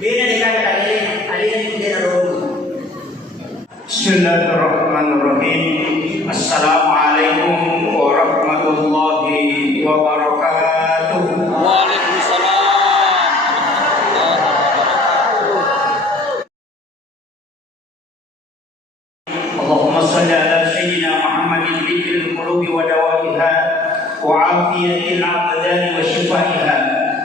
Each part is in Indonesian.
beda dengan alilin itu beda dulu. Bismillahirrahmanirrahim. Assalamualaikum warahmatullahi wabarakatuh. Waalaikumsalam. Allahumma salli ala sayyidina Muhammadin dzikri qulubi wa dawaiha wa afiyatil abdani wa shifaiha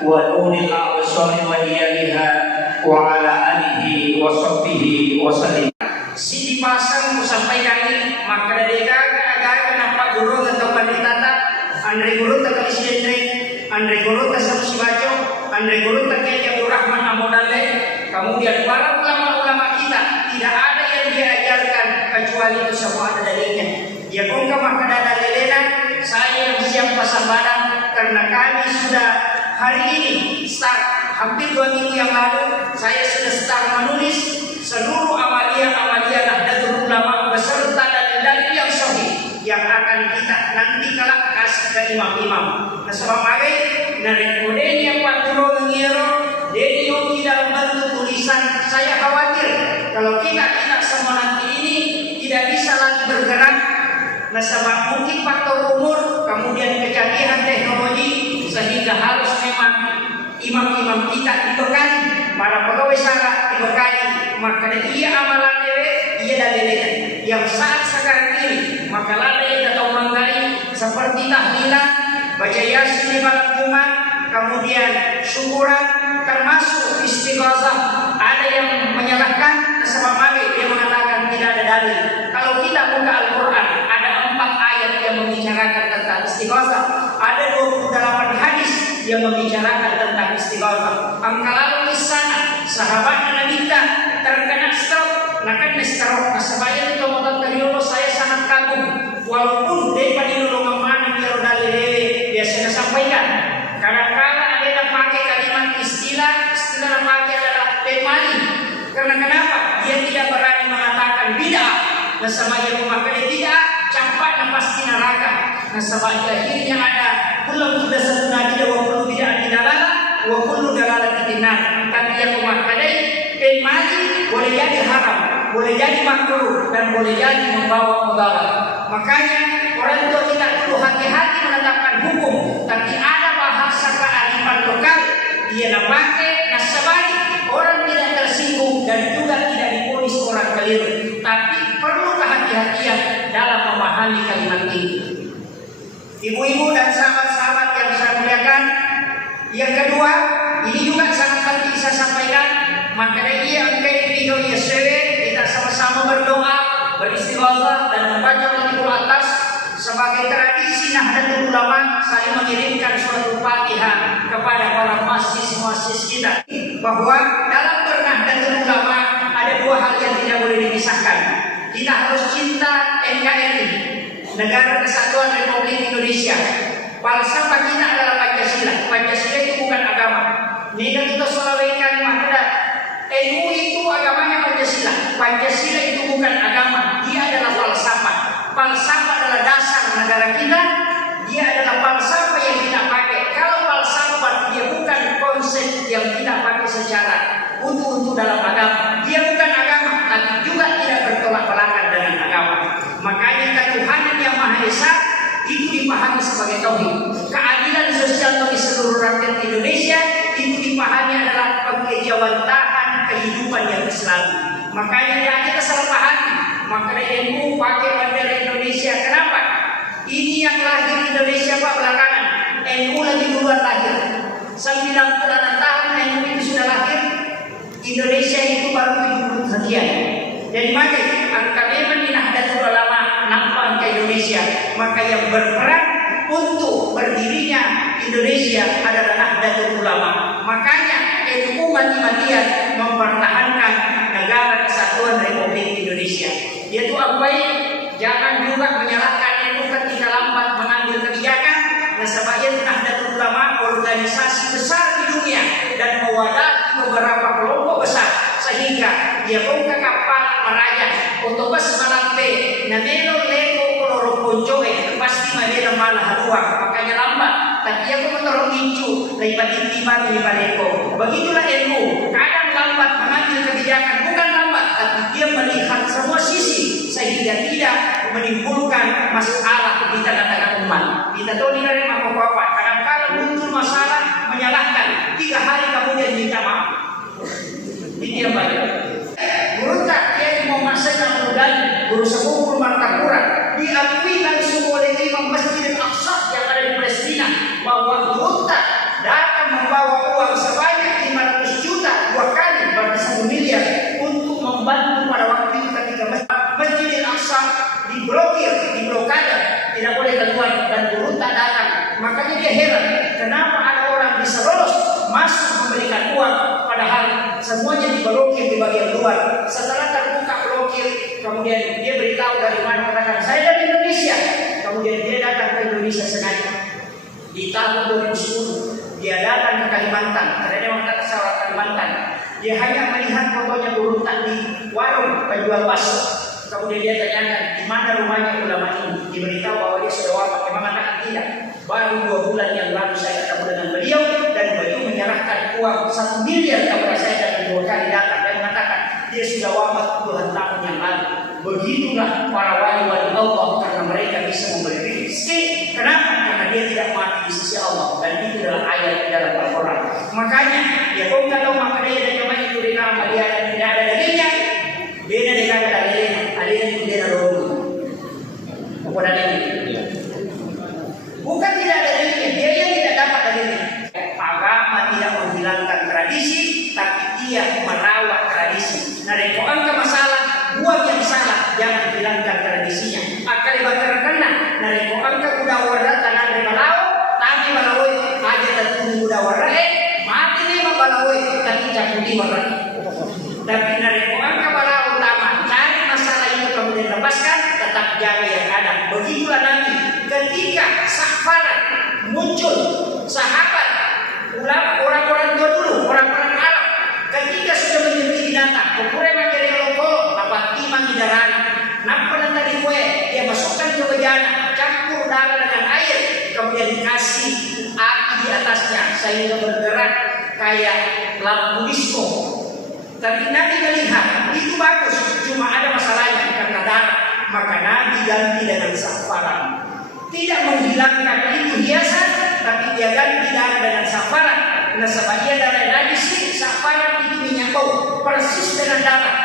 wa nuril absari wa diyaiha wa ala alihi wa sahbihi wa sallim. Si dipasang mo sampaikan ini maka dari agak nampak guru atau panditata andre guru tak kalisidre andre guru tak samsibajo andre guru tak kayak Rahman Amodale. Kemudian para ulama-ulama kita tidak ada yang diajarkan kecuali itu semua ada dalilnya. Ya bongkar maka ada dalilnya. Saya yang siap pasang badan karena kami sudah hari ini start hampir 2 minggu yang lalu saya sudah start menulis seluruh amalia-amalia Nahdlatul Ulama beserta dalil-dalil yang sahih yang akan kita nanti kelak kasih ke imam-imam. Nah sebab apa? Narekode yang paturo mengiero jadi yang tidak membantu tulisan. Saya khawatir kalau kita semua nanti ini tidak bisa lagi bergerak. Nah sebab mungkin faktor umur kemudian kecanggihan teknologi sehingga harus memang imam-imam kita dibekali, para pegawai syara dibekali, maka ia amalan dewe, ia dalilnya. Yang saat sekarang ini, maka lalai atau manggai seperti tahlilan, baca yasin di malam Jumat, kemudian syukuran, termasuk istighosah. Ada yang menyalahkan sebab mari dia mengatakan tidak ada dalil. Kalau kita buka Al-Quran, ada 4 ayat yang membicarakan tentang istighosah, ada 28 hadis yang membicarakan tentang istighosah. Angka lalu di sana sahabat Nabi kita terkena stroke, nakan stroke. Sebaya itu motor terlalu saya sangat kagum. Walaupun daripada dulu memandang yang dalil biasanya sampaikan. Kadang-kadang ada yang pakai kalimat istilah yang pakai adalah pemali. Karena kenapa? Dia tidak berani mengatakan bid'ah. Nah sebaya memakai bid'ah, campak pasti neraka. Nah sebab akhirnya ada belum sudah satu nabi wa kullu bid'atin dalalah wa kullu dalalatin finnar. Tapi yang memakai pemali boleh jadi haram, boleh jadi makruh dan boleh jadi membawa mudarat. Makanya orang tua kita perlu hati-hati menetapkan hukum. Tapi ada bahasa kearifan lokal dia nak pakai nasabari orang tidak tersinggung dan juga tidak diponis orang keliru. Tapi perlu kehati-hatian dalam memahami kalimat ini. Ibu-ibu dan sahabat-sahabat yang saya muliakan, yang kedua ini juga sangat penting saya sampaikan. Maka dia mungkin video kita sama-sama berdoa, beristighosah dan membaca Al-Qur'an atas sebagai tradisi Nahdlatul Ulama. Saya mengirimkan suatu Fatihah kepada para masjid kita bahwa dalam Nahdlatul Ulama ada 2 hal yang tidak boleh dipisahkan. Kita harus cinta NKRI, Negara Kesatuan Republik Indonesia. Falsafah kita adalah Pancasila. Pancasila itu bukan agama. Nina kita solawaikan makna NU itu agamanya Pancasila. Pancasila itu bukan agama. Dia adalah falsafah. Falsafah adalah dasar negara kita. Dia adalah falsafah yang kita pakai. Kalau falsafah dia bukan konsep yang kita pakai secara untuk dalam agama. Dia bukan agama, tapi juga tidak bertolak belakang dengan agama. Makanya ketuhanan yang Maha Esa itu dipahami sebagai tauhid. Keadilan sosial bagi seluruh rakyat Indonesia itu dipahami adalah pengejawantahan kehidupan yang Islam. Makanya jangan kita salah pahami. Maka NU pakai bendera Indonesia. Kenapa? Ini yang lahir Indonesia Pak belakangan. NU lebih duluan lahir. 96 tahun NU itu sudah lahir. Indonesia itu baru 70 sekian. Jadi maka angka memang di Nahdlatul Ulama nampak ke Indonesia. Maka yang berperan untuk berdirinya Indonesia adalah Nahdlatul Ulama. Makanya NU mati-matian mempertahankan Negara Kesatuan Republik Indonesia. Yaitu baik, jangan juga menyalahkan NU ketika lambat mengambil kebijakan. Nah sebabnya Nahdlatul Ulama organisasi besar di dunia dan mewadahi beberapa kelompok besar sehingga dia buka kapal merayap untuk bus malampe namelo leko koloro poncoe pasti madera malah luar makanya lambat tapi aku menurut incu dari tiba dari baleko begitulah NU kadang lambat atau di dalam apa-apa. Kadang-kadang muncul masalah, menyalahkan, 3 hari kemudian minta maaf. Ini yang banyak. Guru tak kiai Muhammad Sayyid Al guru sepupu Martapura, diakui langsung oleh Imam Masjid Al-Aqsa yang ada di Palestina bahwa guru tak datang membawa uang sebanyak 500 juta 2 kali, berarti 1 miliar untuk membantu pada waktu itu ketika Masjid Al-Aqsa diblokir, diblokade, tidak boleh keluar dan guru tak datang. Makanya dia heran, kenapa ada orang bisa lolos masuk memberikan uang padahal semuanya diblokir di bagian luar. Setelah terbuka blokir, kemudian dia beritahu dari mana, katakan saya dari Indonesia. Kemudian dia datang ke Indonesia sengaja. Di tahun 2010 dia datang ke Kalimantan, karena dia mengatakan pesawat Kalimantan. Dia hanya melihat fotonya guru di warung penjual bakso. Kemudian dia tanyakan di mana rumahnya ulama ini. Diberitahu bahwa dia sudah wafat. Dia mengatakan tidak. Baru 2 bulan yang lalu saya ketemu dengan beliau dan beliau menyerahkan uang 1 miliar kepada saya dan 2 kali datang dan mengatakan dia sudah wafat puluhan tahun yang lalu. Begitulah para wali-wali Allah, karena mereka bisa memberi rezeki. Kenapa? Karena dia tidak mati di sisi Allah, dan itu adalah ayat di dalam Al-Quran. Makanya ya kau tahu maka dia dan jemaah itu di dalam dia dan tidak ada dalilnya. Beda dengan dalilnya, dalilnya itu dia lalu. Kepada ini. Bukan tidak ada dalilnya, dia yang tidak dapat dalilnya. Agama tidak menghilangkan tradisi, tapi dia merawat tradisi. Nah, kalau angka masalah, buat yang salah, jangan hilangkan tradisinya. Akal bakar kena. Nah, kalau angka budawara tanah dari Malau, tapi Malawai aja tertunggu budawara, mati nih Malawai, tapi cakuti warna. Tapi dari angka Malau utama, cari masalah itu kemudian lepaskan, tetap jaga yang ada. Begitulah nanti ketika sahabat muncul, sahabat, ulama, orang-orang tua dulu, orang-orang Arab, ketika sudah menjadi binatang, kukure menjadi loko, apa timang darah, nampak nanti kue, dia masukkan ke bejana, campur darah dengan air, kemudian dikasih api di atasnya, sehingga bergerak kayak lampu disco. Tapi Nabi melihat itu bagus, cuma ada masalahnya karena darah, maka Nabi ganti dengan safaran. Tidak menghilangkan itu hiasan, tapi dia ganti darah dengan safaran. Nah, sebagian darah najis, safaran itu minyak bau, persis dengan darah.